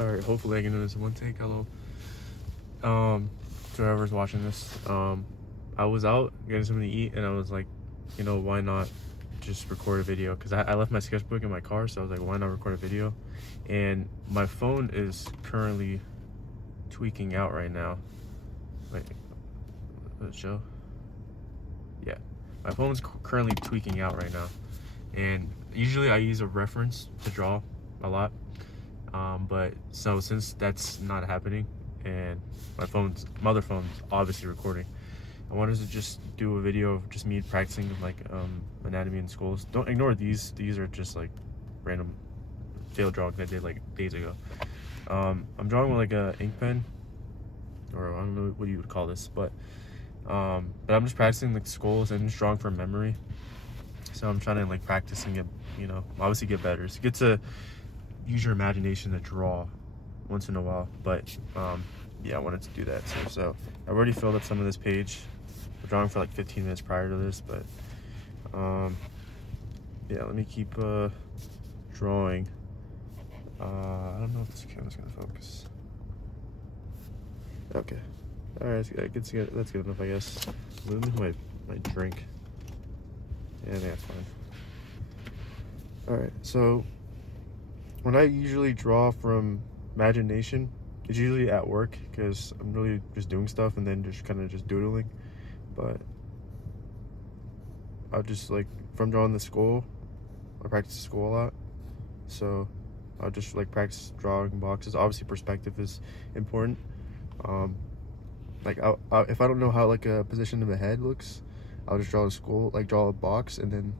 Alright, hopefully I can do this in one take. Hello. To whoever's watching this. I was out getting something to eat and I was like, why not just record a video? Because I left my sketchbook in my car, so I was like, why not record a video? And my phone is currently tweaking out right now. Wait, does it show? Yeah. My phone's currently tweaking out right now. And usually I use a reference to draw a lot. But so since that's not happening and my other phone's obviously recording, I wanted to just do a video of just me practicing like anatomy in schools. Don't ignore these are just like random failed drawings I did like days ago. I'm drawing with like a ink pen, or I don't know what you would call this, but I'm just practicing like schools and just drawing from memory. So I'm trying to like practice and get, obviously get better. So get to use your imagination to draw once in a while. But yeah, I wanted to do that. So I've already filled up some of this page. I'm drawing for like 15 minutes prior to this, but yeah, let me keep drawing. I don't know if this camera's gonna focus. Okay. All right, that's good enough, I guess. Let me move my drink. Yeah, that's fine. All right, so when I usually draw from imagination, it's usually at work because I'm really just doing stuff and then just kind of just doodling. But I'll just like, if I'm drawing the school, I practice school a lot. So I'll just like practice drawing boxes. Obviously perspective is important. Like if I don't know how like a position of the head looks, I'll just draw a school, like draw a box, and then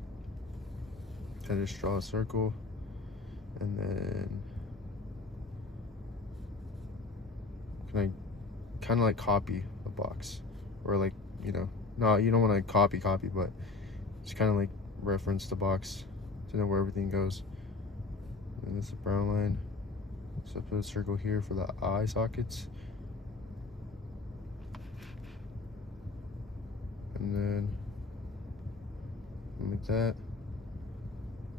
I just draw a circle, and then can I kind of like copy a box, or like, no, you don't want to copy, but just kind of like reference the box to know where everything goes. And this is a brown line, so I put a circle here for the eye sockets, and then like that,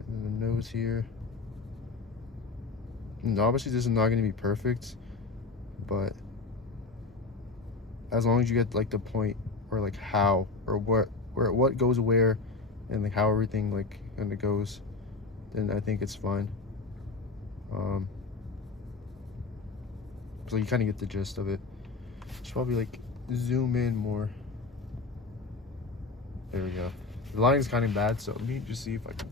and then the nose here. And obviously this is not going to be perfect, but as long as you get like the point, or like how, or what goes where, and like how everything like kind of goes, then I think it's fine. So you kind of get the gist of it. Should probably like zoom in more. There we go. The lighting is kind of bad, so let me just see if I can.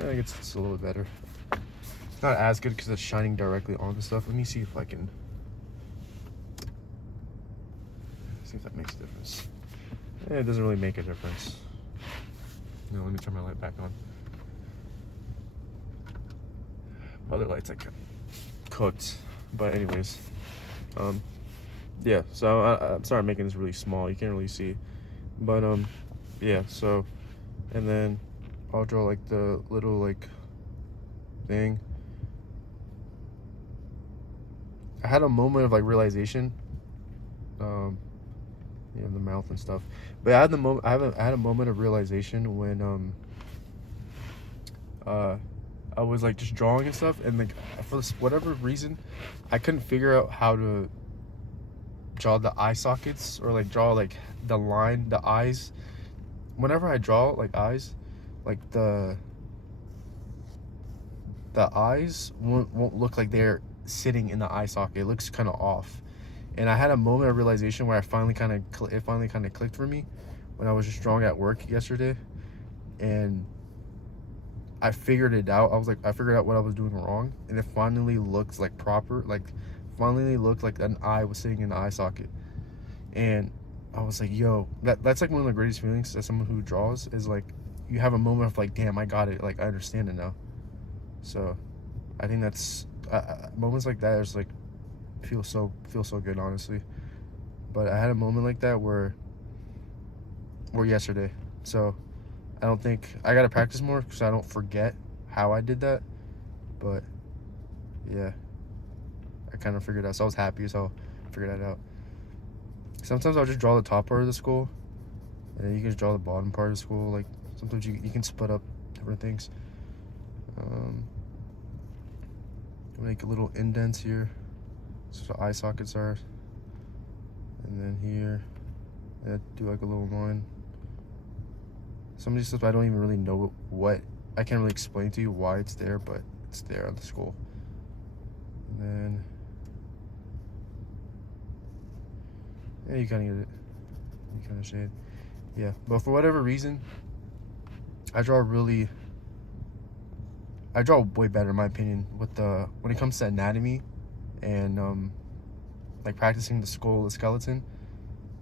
Yeah, I guess it's a little better. It's not as good because it's shining directly on the stuff. Let me see if I can. See if that makes a difference. Yeah, it doesn't really make a difference. No, let me turn my light back on. Other lights I cooked, but anyways, yeah. So I'm sorry I'm making this really small. You can't really see, but yeah. So, and then I'll draw like the little like thing. I had a moment of like realization, the mouth and stuff. But I had a moment of realization when I was like just drawing and stuff, and like for whatever reason, I couldn't figure out how to draw the eye sockets, or like draw like the line, the eyes. Whenever I draw like eyes, like the eyes won't look like they're sitting in the eye socket. It looks kind of off. And I had a moment of realization where it finally kind of clicked for me when I was just drawing at work yesterday, and I figured it out. I figured out what I was doing wrong, and it finally looks like proper. Like, finally looked like an eye was sitting in the eye socket, and I was like, "Yo, that's like one of the greatest feelings as someone who draws, is like you have a moment of like, damn, I got it. Like, I understand it now." So, I think that's moments like that is like feel so good, honestly. But I had a moment like that where yesterday. So I don't think I gotta practice more because I don't forget how I did that. But yeah, I kind of figured out. So I was happy as hell. Figured that out. Sometimes I'll just draw the top part of the school, and then you can just draw the bottom part of the school. Like sometimes you can split up different things. make a little indents here so the eye sockets are, and then here do like a little line. Some of these stuff I don't even really know what, I can't really explain to you why it's there, but it's there on the skull. And then yeah, you kind of get it, you kind of shade. Yeah, but for whatever reason, I draw way better in my opinion with when it comes to anatomy and like practicing the skull, the skeleton.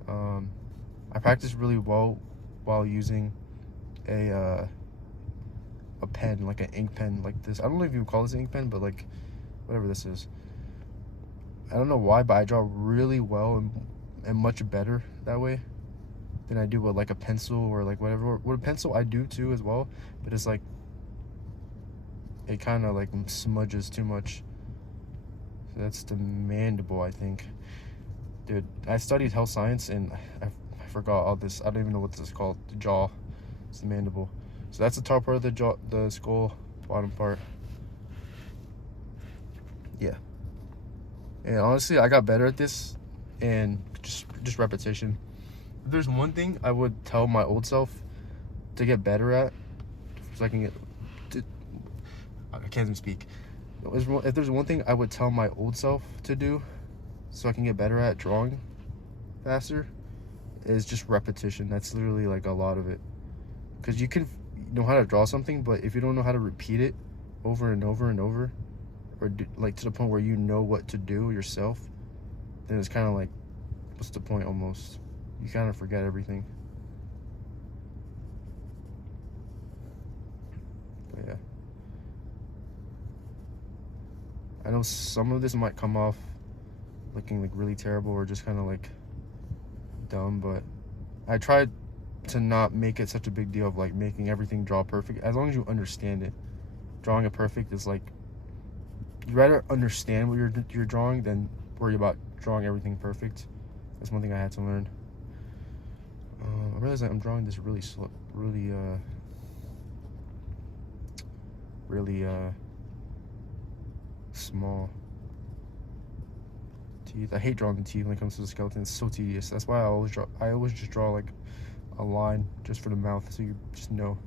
I practice really well while using a pen, like an ink pen like this. I don't know if you would call this an ink pen, but like whatever this is. I don't know why, but I draw really well and much better that way than I do with like a pencil or like whatever. With a pencil I do too as well, but it's like it kind of like smudges too much. So that's the mandible, I think. Dude, I studied health science and I forgot all this. I don't even know what this is called. The jaw. It's the mandible. So that's the top part of the jaw, the skull, bottom part. Yeah. And honestly, I got better at this and just repetition. If there's one thing I would tell my old self to get better at, so I can I can't even speak. If there's one thing I would tell my old self to do so I can get better at drawing faster, is just repetition. That's literally like a lot of it. Because you can know how to draw something, but if you don't know how to repeat it over and over and over, or like to the point where you know what to do yourself, then it's kind of like, what's the point almost? You kind of forget everything. But yeah. I know some of this might come off looking like really terrible or just kind of like dumb, but I tried to not make it such a big deal of like making everything draw perfect. As long as you understand it, drawing it perfect is like, you rather understand what you're drawing than worry about drawing everything perfect. That's one thing I had to learn. I realize I'm drawing this really slow, really small teeth. I hate drawing the teeth when it comes to the skeleton. It's so tedious. That's why I always just draw like a line just for the mouth, so you just know.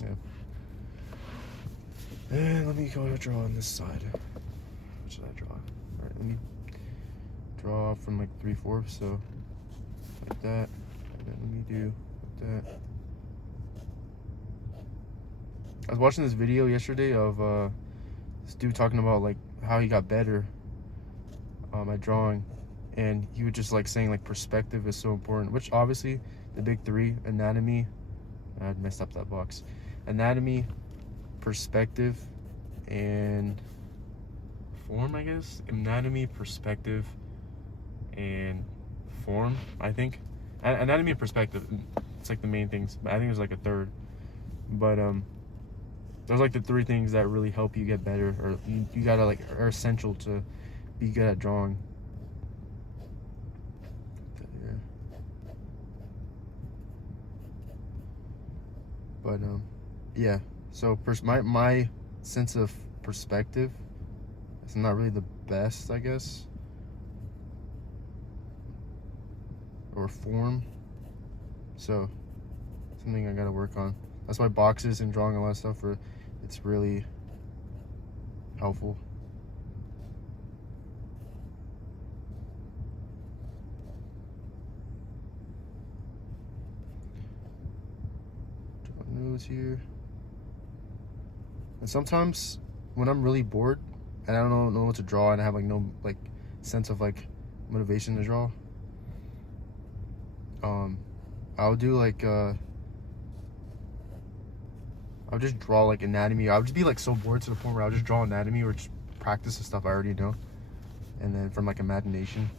Yeah. And let me go draw on this side. What should I draw? Alright, let me draw from like 3/4, so like that. And then let me do like that. I was watching this video yesterday of this dude talking about like how he got better at drawing, and he was just like saying like perspective is so important, which obviously the big three: anatomy, I messed up that box, anatomy, perspective, and form, I guess. Anatomy, perspective, and form, I think. Anatomy and perspective, it's like the main things, but I think there's like a third, but those are like the three things that really help you get better, or you gotta like are essential to be good at drawing. But yeah, so my sense of perspective is not really the best, I guess, or form, so something I gotta work on. That's why boxes and drawing a lot of stuff it's really helpful. Draw a nose here. And sometimes when I'm really bored and I don't know what to draw and I have like no like sense of like motivation to draw, I'll do like I'll just draw like anatomy. I'll just be like so bored to the point where I'll just draw anatomy or just practice the stuff I already know, and then from like imagination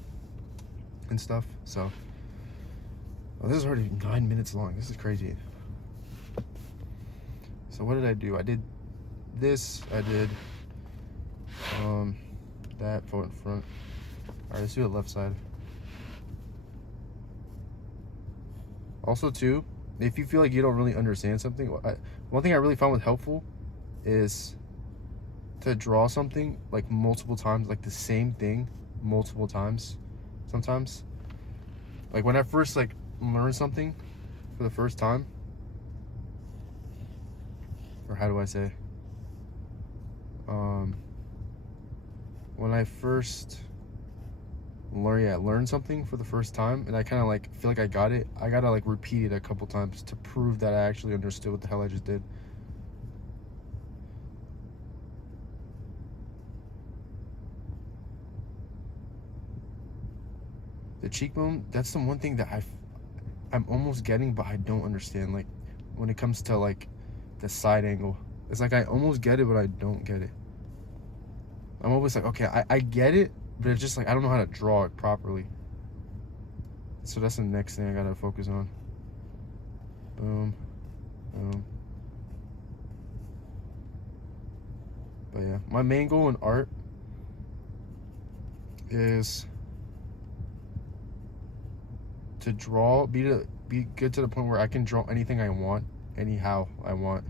and stuff. So this is already 9 minutes long. This is crazy. So what did I do? I did this. I did that for in front. All right, let's do the left side. Also too, if you feel like you don't really understand something, one thing I really found helpful is to draw something like multiple times, like the same thing multiple times sometimes. Like when I first like learned something for the first time, or how do I say, when I first learn something for the first time and I kind of like feel like I got it, I gotta like repeat it a couple times to prove that I actually understood what the hell I just did. The cheekbone, that's the one thing that I'm almost getting, but I don't understand. Like when it comes to like the side angle, it's like I almost get it, but I don't get it. I'm always like, okay, I get it, but it's just like I don't know how to draw it properly. So that's the next thing I gotta focus on. Boom, boom. But yeah, my main goal in art is to draw, be good to the point where I can draw anything I want, anyhow I want.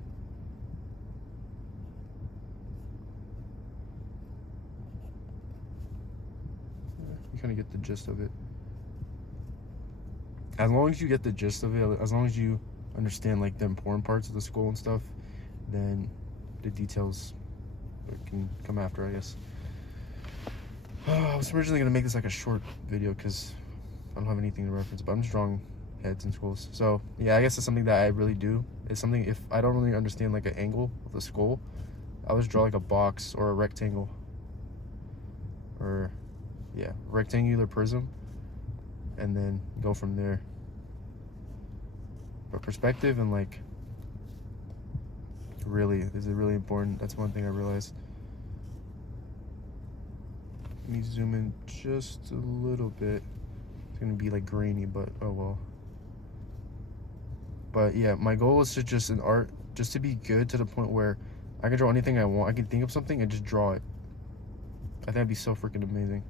You kind of get the gist of it. As long as you get the gist of it, as long as you understand like the important parts of the school and stuff, then the details can come after, I guess. I was originally gonna make this like a short video because I don't have anything to reference, but I'm just drawing heads in schools. So yeah, I guess it's something that I really do. It's something, if I don't really understand like an angle of the skull, I always draw like a box or a rectangle, or yeah, rectangular prism, and then go from there. But perspective and like really is really important. That's one thing I realized. Let me zoom in just a little bit. It's gonna be like grainy, but oh well. But yeah, my goal is to just in art, just to be good to the point where I can draw anything I want. I can think of something and just draw it. I think that'd be so freaking amazing.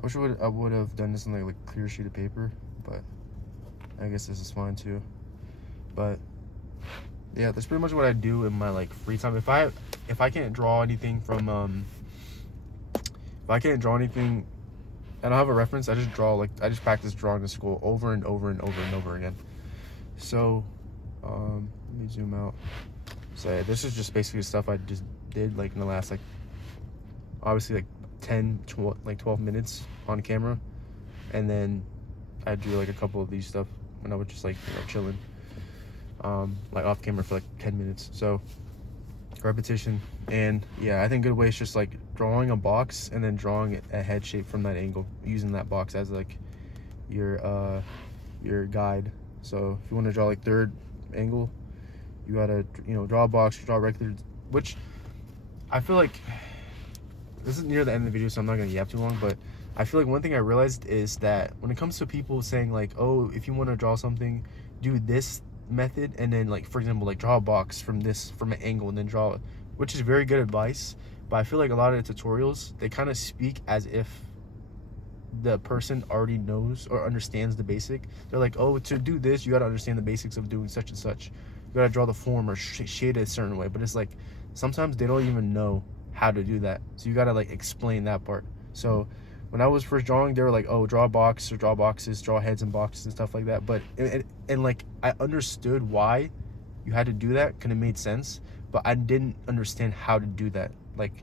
I wish I would have done this on like clear sheet of paper, but I guess this is fine too. But yeah, that's pretty much what I do in my like free time. If I can't draw anything from if I can't draw anything, I don't have a reference, I just draw, like I just practice drawing in school over and over and over and over again. So let me zoom out. So yeah, this is just basically stuff I just did like in the last like obviously like 12 minutes on camera, and then I do like a couple of these stuff when I was just like, you know, chilling like off camera for like 10 minutes. So repetition. And yeah, I think a good way is just like drawing a box and then drawing a head shape from that angle, using that box as like your guide. So if you want to draw like third angle, you gotta, you know, draw a box, draw a regular, which I feel like this is near the end of the video, so I'm not gonna yap too long, but I feel like one thing I realized is that when it comes to people saying like, oh, if you want to draw something, do this method, and then like, for example, like draw a box from an angle and then draw it, which is very good advice, but I feel like a lot of the tutorials, they kind of speak as if the person already knows or understands the basic. They're like, oh, to do this, you got to understand the basics of doing such and such. You got to draw the form or shade it a certain way, but it's like sometimes they don't even know how to do that, so you got to like explain that part. So when I was first drawing, they were like, oh, draw a box or draw boxes, draw heads and boxes and stuff like that. But and like I understood why you had to do that, because it made sense, but I didn't understand how to do that, like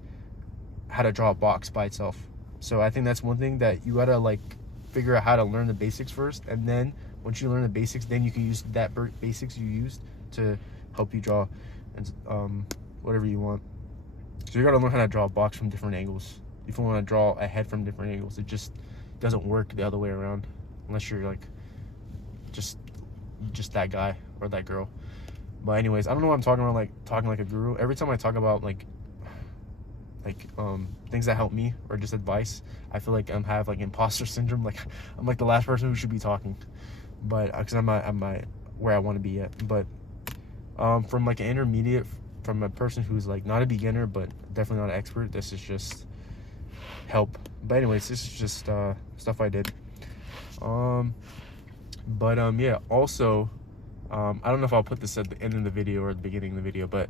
how to draw a box by itself. So I think that's one thing that you gotta like figure out how to learn the basics first, and then once you learn the basics, then you can use that basics you used to help you draw and whatever you want. So you gotta learn how to draw a box from different angles. If you want to draw a head from different angles, it just doesn't work the other way around, unless you're like just that guy or that girl. But anyways, I don't know what I'm talking about, like talking like a guru. Every time I talk about like like things that help me or just advice, I feel like I'm have like imposter syndrome. Like I'm like the last person who should be talking, but because I'm not where I want to be at. But from like an intermediate, from a person who's like not a beginner but definitely not an expert, this is just help. But anyways, this is just stuff I did. Yeah, also I don't know if I'll put this at the end of the video or the beginning of the video, but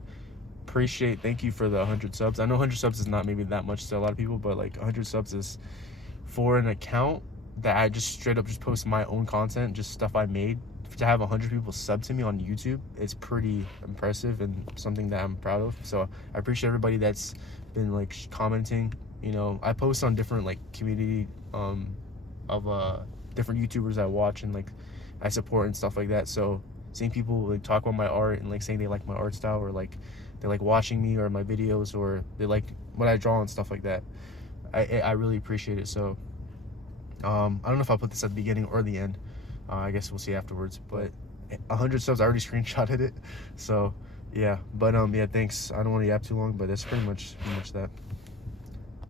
thank you for the 100 subs. I know 100 subs is not maybe that much to a lot of people, but like 100 subs is for an account that I just straight up just post my own content, just stuff I made. To have 100 people sub to me on YouTube, it's pretty impressive and something that I'm proud of. So I appreciate everybody that's been like commenting. You know, I post on different like community of different YouTubers I watch and like I support and stuff like that. So seeing people like talk about my art and like saying they like my art style, or like they like watching me or my videos, or they like what I draw and stuff like that, I really appreciate it. So I don't know if I'll put this at the beginning or the end. I guess we'll see afterwards. But 100 subs, I already screenshotted it. So yeah, but yeah, thanks. I don't want to yap too long, but that's pretty much that.